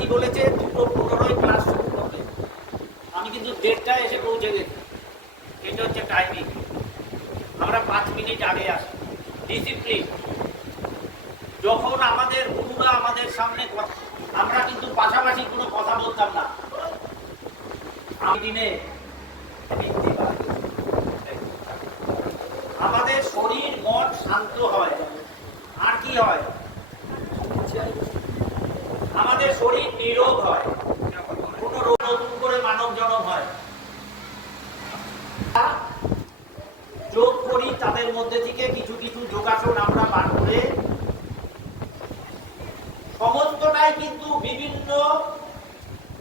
কি বলেছে 2:15 ক্লাস শুরু করবে। আমি কিন্তু 1:30টায় এসে পৌঁছে গেছি। এটা হচ্ছে টাইমিং। আমরা 5 মিনিট আগে আসি। ডিসিপ্লিন। যখন আমাদের গুরুরা আমাদের সামনে আমরা কিন্তু পাশাপাশি কোনো কথা বলতাম না। আমি দিনে আমাদের শরীর মন শান্ত হয়। আর কি হয়? আমাদের শরীর নীরব হয়, কোন নতুন করে মানব জন্ম হয়। যোগ করি, তাদের মধ্যে থেকে কিছু কিছু যোগাসন আমরা বার করে সমস্তটাই কিন্তু বিভিন্ন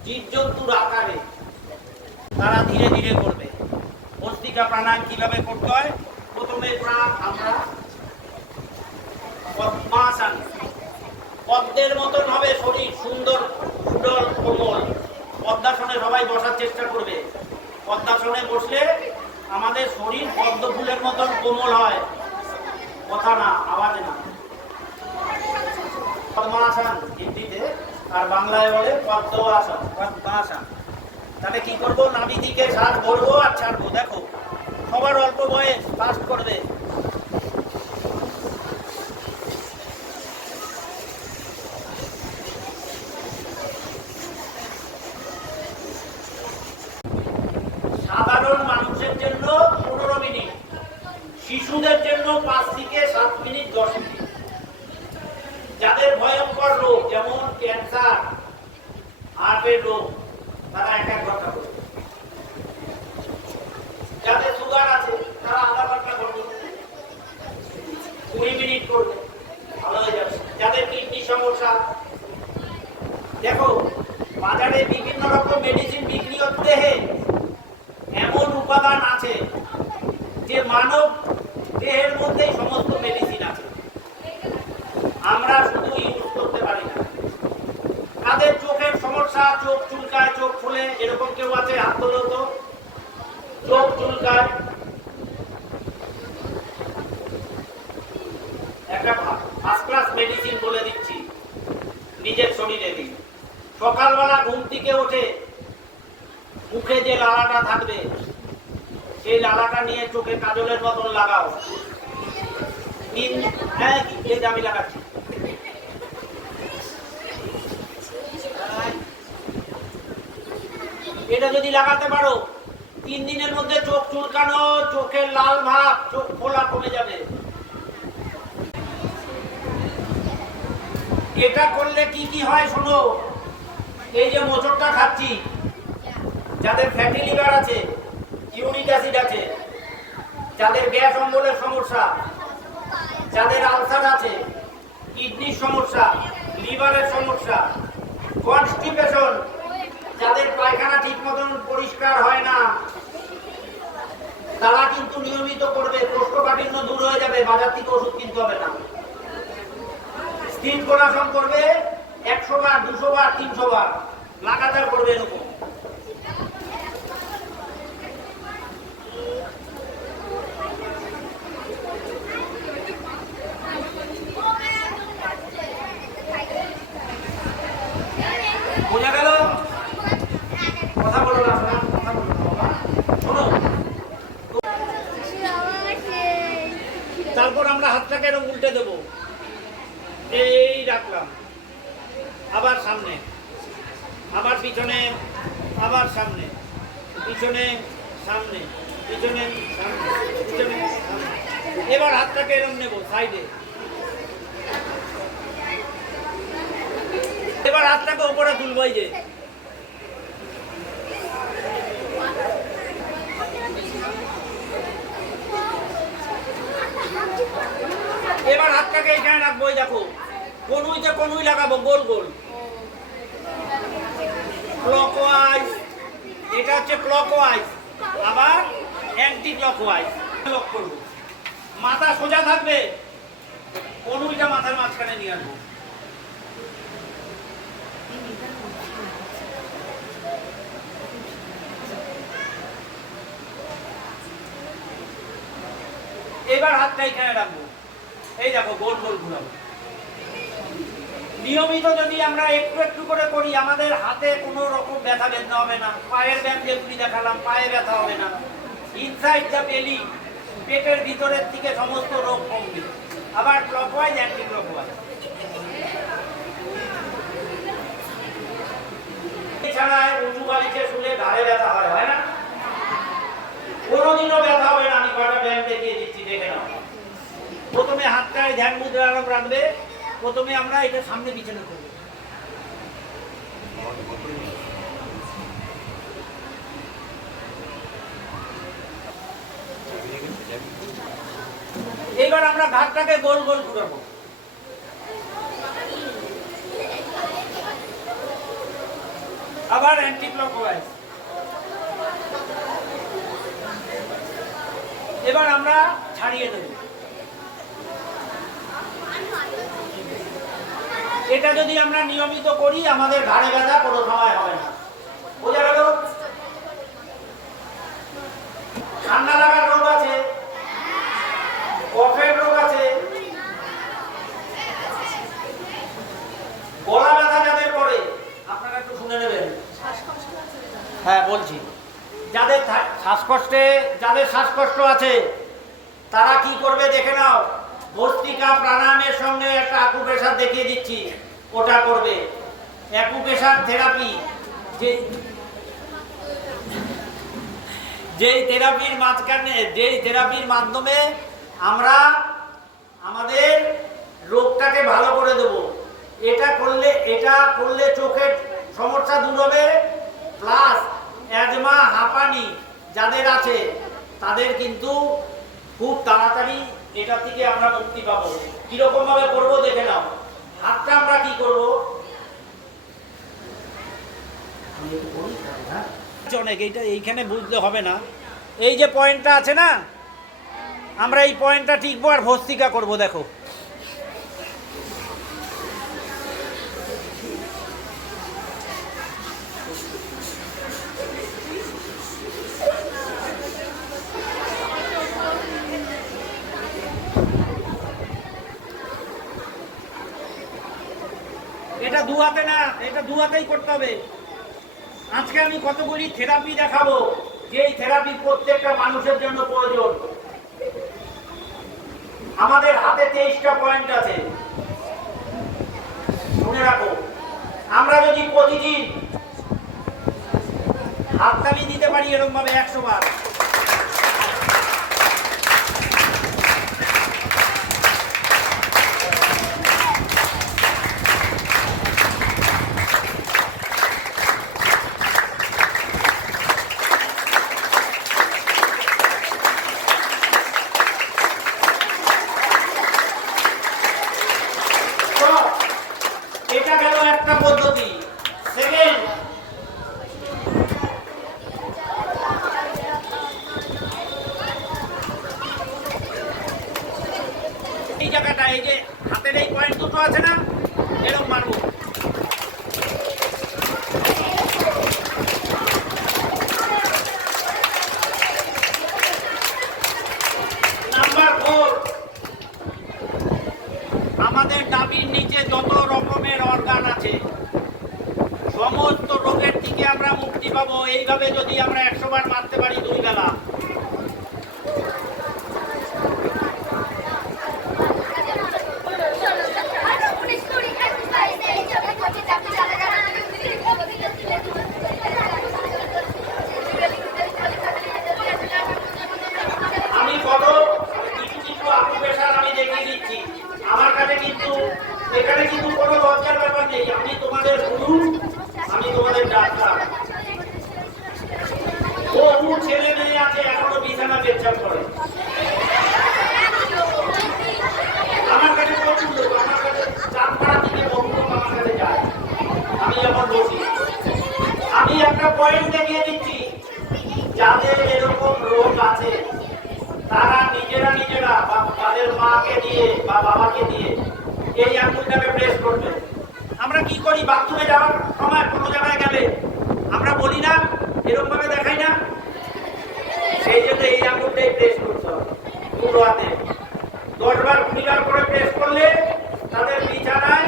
জীবজন্তুর আকারে তারা ধীরে ধীরে করবে। ভস্ত্রিকা প্রাণায়াম কিভাবে করতে হয়? প্রথমে আমরা পদ্মাসন, পদ্মের মতন হবে শরীর, সুন্দর সুন্দর কোমল। পদ্মাসনে সবাই বসার চেষ্টা করবে। পদ্মাসনে বসলে আমাদের শরীর পদ্ম ফুলের মতন কোমল হয়। কথা না, আওয়াজে না। পদ্মাসন হিন্দিতে, আর বাংলায় বলে পদ্মাসন। পদ্মাসন। তাহলে কি করবো? নাভি দিকে শ্বাস ভরবো আর ছাড়বো। দেখো সবার অল্প বয়স, ফাস্ট করবে। সাধারণ মানুষের জন্য 15 মিনিট, শিশুদের জন্য 5 থেকে 7 মিনিট, 10 মিনিট। যাদের ভয়ঙ্কর রোগ যেমন ক্যান্সার, হার্টের রোগ, তারা 1 ঘন্টা করবে। যাদের সুগার আছে তারা আধা ঘন্টা করবে, 20 মিনিট করবে, ভালো হয়ে যাবে। যাদের কিডনি সমস্যা, দেখো বাজারে বিভিন্ন রকম মেডিসিন বিক্রি হচ্ছে। এমন উপাদান আছে যে মানব দেহের মধ্যেই সমস্ত মেডিসিন আছে, আমরা শুধু ইউজ করতে পারি না। তাদের চোখের সমস্যা, চোখ চুলকায়, চোখ ফুলে, এরকম কেউ আছে? হাত তোলো তো। চোখ চুলকায়, একটা ফার্স্ট ক্লাস মেডিসিন বলে দিচ্ছি, নিজের শরীরে দিন। সকালবেলা ঘুম থেকে উঠে মুখে যে লালাটা থাকবে, সেই লালাটা নিয়ে চোখে কাজলের মতন লাগাও। আমি লাগাচ্ছি। এটা যদি লাগাতে পারো, 3 দিনের মধ্যে চোখ চুলকানো, চোখের লাল ভাব, চোখ খোলা কমে যাবে। এটা করলে কি কি হয় শোনো। এই যে মোচড়টা খাচ্ছি, যাদের ফ্যাটি লিভার আছে, ইউরিক অ্যাসিড আছে, যাদের গ্যাস অম্বলের সমস্যা, যাদের আলসার আছে, কিডনির সমস্যা, লিভারের সমস্যা, কনস্টিপেশন, যাদের পায়খানা ঠিক মতন পরিষ্কার হয় না, তারা কিন্তু নিয়মিত করবে। কোষ্ঠকাঠিন্য দূর হয়ে যাবে, বাজার থেকে ওষুধ কিনতে হবে না। স্থির কোণাসন করবে 100 বার, 200 বার, 300 বার লাগাতার করবে। এরকম বোঝা গেল? কথা বলো না, কথা বলো না বাবা, শোনো। তারপর আমরা হাতটাকে এরকম উল্টে দেবো। এই রাখলাম, আবার সামনে, আবার পিছনে, আবার সামনে, পিছনে, সামনে, পিছনে, সামনে, পিছনে, সামনে। এবার হাতটাকে এরকম নেব সাইডে। এবার হাতটাকে উপরে তুলবো। এই যে এবার হাতটাকে এখানে রাখবো। দেখো কনুইতে কনুই লাগাবো, গোল গোল, ক্লকওয়াইজ। এটা হচ্ছে ক্লকওয়াইজ, আবার অ্যান্টি ক্লকওয়াইজ। লক করবো, মাথা সোজা থাকবে, কনুইটা মাথার মাঝখানে নিয়ে আসবো। এবার হাতটা এখানে রাখবো। এই দেখো গোল গোল ঘুরাবো। নিয়মিত যদি আমরা একটু একটু করে করি, আমাদের হাতে কোনো রকম ব্যথা বেদনা হবে না। পায়ের ব্যায়াম যেগুলি দেখালাম, পায়ে ব্যথা হবে না। ইনসাইড দ্য বেলি, পেটের ভিতরের থেকে সমস্ত রোগ কমবে। আবার ক্লকওয়াইজ অ্যান্টি ক্লকওয়াইজ। এছাড়ায় উঁচু বালিশে শুলে ঘাড়ে ব্যথা হয়, হয় না? কোনোদিনও ব্যথা হবে না। আমি কটা ব্যায়াম দেখিয়ে দিচ্ছি, দেখে নাও। প্রথমে হাতটায় ধ্যান মুদ্রা রাখবে। প্রথমে আমরা এটা সামনে পিছনে করব। এবার আমরা ঘাটটাকে গোল গোল ঘুরাবো। আবার অ্যান্টি ক্লকওয়াইজ। এবার আমরা ছাড়িয়ে দেব। এটা যদি আমরা নিয়মিত করি, আমাদের ঘাড়ে ব্যথা কোনো সময় হবে না। বোঝা গেল? ঠান্ডা লাগার রোগ আছে, কফের রোগ আছে, গলা ব্যথা যাদের করে, আপনারা একটু শুনে নেবেন। হ্যাঁ বলছি, যাদের শ্বাসকষ্ট আছে তারা কি করবে দেখে নাও। ভস্ত্রিকা প্রাণায়ামের সঙ্গে একটা অ্যাকুপ্রেশার দেখিয়ে দিচ্ছি, ওটা করবে। অ্যাকুপ্রেশার থেরাপি, যেই থেরাপির মাধ্যমে আমরা আমাদের রোগটাকে ভালো করে দেব। এটা করলে চোখের সমস্যা দূর হবে, প্লাস অ্যাজমা, হাঁপানি যাদের আছে তাদের কিন্তু খুব তাড়াতাড়ি এটা থেকে আমরা মুক্তি পাবো। কিরকম ভাবে করবো দেখে নাও। হাতটা আমরা কি করবো, অনেক এইখানে বুঝতে হবে না। এই যে পয়েন্টটা আছে না, আমরা এই পয়েন্টটা টিকবো আর ভস্ত্রিকা করবো। দেখো, এটা দু হাতে না, এটা দু হাতেই করতে হবে। আজকে আমি কতগুলি থেরাপি দেখাবো, যেই থেরাপি প্রত্যেকটা মানুষের জন্য প্রয়োজন। আমাদের হাতে 23টা পয়েন্ট আছে, মনে রাখো। আমরা যদি প্রতিদিন হাততালি দিতে পারি এরকম ভাবে 100 বার, এটা গেল একটা পদ্ধতি। সেকেন্ড, এই জায়গাটা, এই যে হাতের এই পয়েন্ট দুটো আছে না, এরকম মারবো। নাম্বার 4, আমাদের নাভির নিচে যত রকমের অর্গান আছে সমস্ত রোগের থেকে আমরা মুক্তি পাবো এইভাবে যদি আমরা 100 বার মারতে পারি 2 বেলা। আমি কিছু অকুপেশন আমি দেখিয়ে দিচ্ছি। আমার কাছে কিন্তু এখানে কিন্তু কোনো লজ্জার ব্যাপার নেই। আমি তোমাদের গুরু, আমি তোমাদের ডাক্তার। বহু ছেলে মেয়ে আছে এখনো বিছানা পেচ্ছাপ করে। আমার কাছে প্রচুর লোক, আমার কাছে চাঁদপাড়া থেকে বহু লোক আমার কাছে যায়। আমি যখন বসি, আমি একটা পয়েন্ট দেখিয়ে দিচ্ছি। যাদের এরকম রোগ আছে তারা নিজেরা বা তাদের মাকে দিয়ে বা বাবাকে দিয়ে এই আঙ্গুলটাকে প্রেস করবে। আমরা কি করি, বাথরুমে যাওয়ার সময় কোনো জায়গায় গেলে আমরা বলি না, এরকম ভাবে দেখাই না, সেই জন্য এই আঙ্গুলটাই প্রেস করতে হবে পুরো হাতে। 10 বার 20 বার করে প্রেস করলে তাদের বিছানায়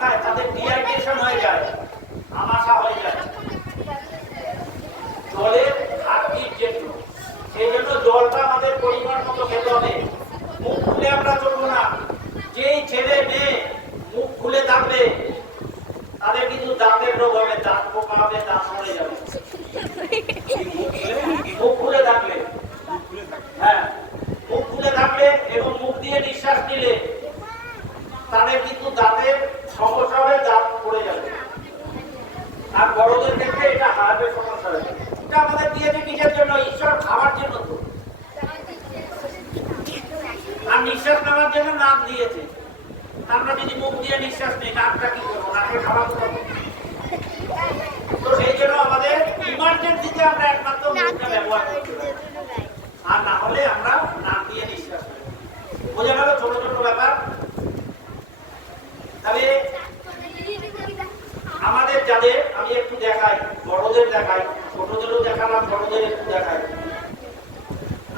খায় তাদের ডিহাইড্রেশন হয়ে যায়, আমাশা হয়ে যায় জলের ঘাটতির জন্য। সেই জন্য জলটা আমাদের পরিমাণ মতো খেতে হবে। মুখ খুলে আমরা চলবো না। যেই ছেলে মেয়ে মুখ খুলে থাকবে তাদের কিন্তু দাঁতের রোগ হবে, দাঁত পোকা হবে, দাঁত মরে যাবে। মুখ খুলে থাকলে, হ্যাঁ, মুখ খুলে থাকলে এবং মুখ দিয়ে নিঃশ্বাস নিলে তাদের কিন্তু দাঁতের সমস্যা হবে, দাঁত পড়ে যাবে। আর বড়দের ক্ষেত্রে এটা হার্টের সমস্যা হবে। এটা আমাদের দিয়েছে কিসের জন্য? ঈশ্বর খাওয়ার জন্য তো, আর নিঃশ্বাস নেওয়ার জন্য নাক দিয়েছে। আমরা যদি মুখ দিয়ে নিঃশ্বাস নেই, নাকটা কি করবো? নাকে খাওয়া করবো। তো সেই জন্য আমাদের ইমার্জেন্সিতে আমরা একমাত্র মুখটা ব্যবহার করতে পারি, আর না হলে আমরা নাক দিয়ে নিঃশ্বাস নেই। বোঝা গেল ছোট ছোট ব্যাপার। তবে আমাদের যাদের, আমি একটু দেখাই, বড়দের দেখাই, ছোটদেরও দেখালাম, বড়দের একটু দেখাই।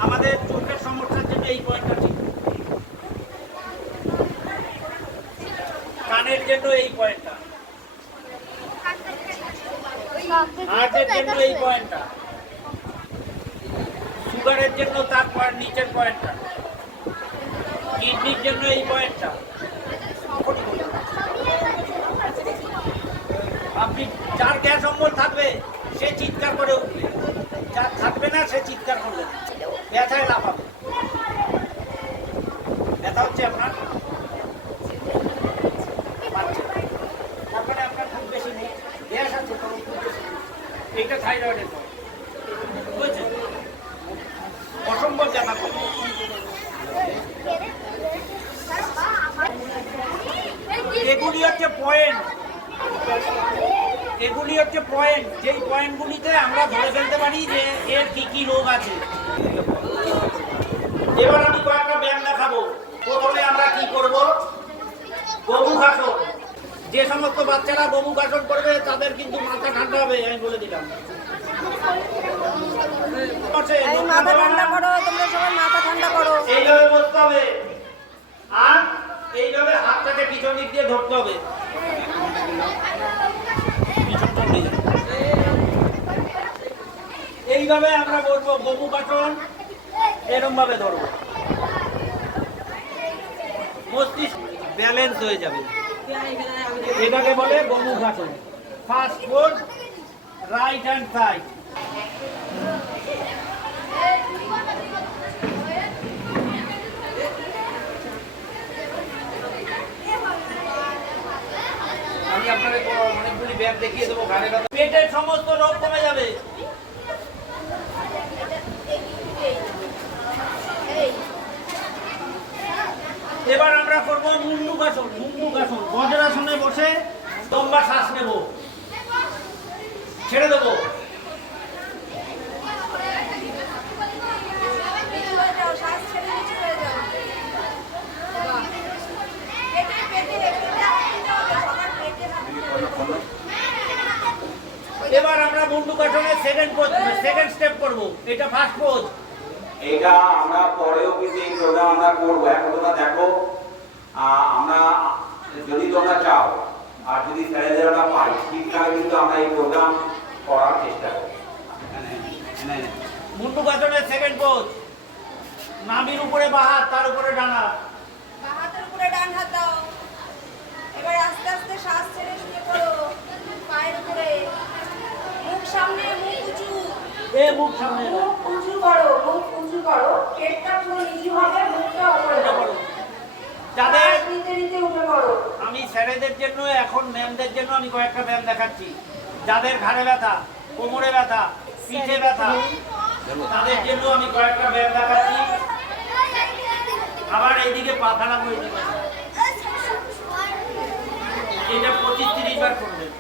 আমাদের চোখের সমস্যার জন্য এই পয়েন্টটা ঠিক, কানের জন্য এই পয়েন্টটা, হার্টের জন্য এই পয়েন্টটা, সুগারের জন্য তার নিচের পয়েন্টটা, কিডনির জন্য এই পয়েন্টটা। আপনি যার গ্যাস অম্বল থাকবে সে চিৎকার করে উঠবে, যার থাকবে না সে চিৎকার করবে না, ব্যথায় লাফাবে। ব্যথা হচ্ছে আপনার, তারপরে আপনার খুব বেশি নেই, গ্যাস আছে তখন খুব বেশি, এইটা থাইরয়েডের পয়েন্ট, বুঝেছেন? অসম্ভব ব্যথা করে। এগুলি হচ্ছে পয়েন্ট, এগুলি হচ্ছে পয়েন্ট, যেই পয়েন্টগুলিতে আমরা ধরে ফেলতে পারি যে এর কি কি রোগ আছে। এবার আমি কয়েকটা ব্যায়াম দেখাবো। প্রথমে আমরা কি করব? গোমুখাসন। যে সমস্ত বাচ্চারা গোমুখাসন করবে তাদের কিন্তু মাথা ঠান্ডা হবে, আমি বলে দিলাম। মাথা ঠান্ডা করো, তোমরা সবাই মাথা ঠান্ডা করো। এইভাবে বসতে হবে, আর এইভাবে হাতটাকে পিছন দিক দিয়ে ধরতে হবে। এইভাবে আমরা বলবো গোমুখাসন, এরকম ভাবে ধরবো, মস্তিষ্ক ব্যালেন্স হয়ে যাবে। এটাকে বলে Gomukhasana. First foot, right hand side. আমি আপনাদের অনেকগুলি ব্যায়াম দেখিয়ে দেবো। ঘাড়ে ব্যথা, পেটের সমস্ত রোগ কমে যাবে। এবার আমরা করব মুন্ডুকাসন। মুন্ডুকাসন বজ্রাসনে বসে লম্বা শ্বাস নেব, ছেড়ে দেবো। এবার আমরা মুন্ডুকাসনের সেকেন্ড স্টেপ করব। এটা ফার্স্ট পোজ। এটা আমরা পরেও কিন্তু এই প্রোগ্রাম আমরা করবো। এখন তোমরা দেখো, আমরা যদি তোমরা চাও আর যদি স্যারেদের আমরা পাই, ঠিকঠাক কিন্তু আমরা এই প্রোগ্রাম করার চেষ্টা করি। মুন্ডুকাসনের সেকেন্ড পোজ। নাভির উপরে বাঁ হাত, তার উপরে ডান হাত। বাঁ হাতের উপরে ডান হাত দাও। এবার আস্তে আস্তে শ্বাস ছেড়ে শুয়ে পড়ো, পায়ের উপরে। মুখ সামনে, মুখ উঁচু। মুখ সামনে, মুখ উঁচু করো, মুখ উঁচু করো। পেটটা পুরো নিচু হবে, মুখটা উপরে করো। যাদের নিতে নিতে উঠে পড়ো। আমি স্যারেদের জন্য, এখন ম্যামদের জন্য আমি কয়েকটা ব্যায়াম দেখাচ্ছি। যাদের ঘাড়ে ব্যথা, কোমরে ব্যথা, পিঠে ব্যথা, তাদের জন্য আমি কয়েকটা ব্যায়াম দেখাচ্ছি। আবার এইদিকে পা খারাপ হয়ে যাবে, এটা 25-30 বার করবেন।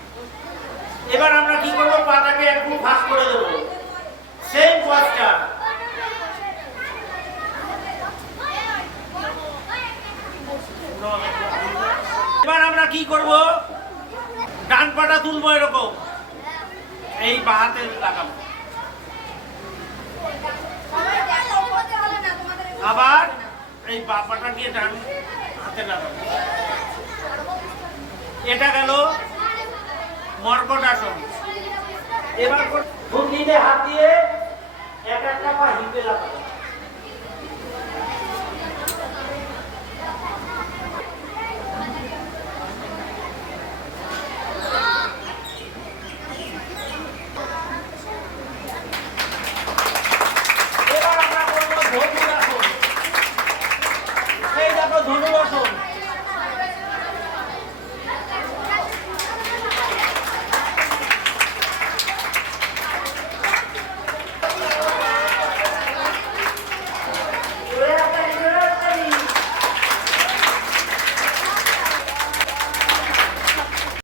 এবার আমরা কি করবো? পাটাকে একটু ফাঁস করে দেবো, সেম পয়েন্টটা। এবার আমরা কি করব? ডান পাটা তুলবো এরকম, এই বাঁ হাতে লাগাবো। আবার এই বাঁ পাটা দিয়ে ডান হাতে লাগাবো। এটা গেল মর্কট আসন। এবার ঘুগনিতে হাত দিয়ে এক একটা পা হিপে লাগাবে।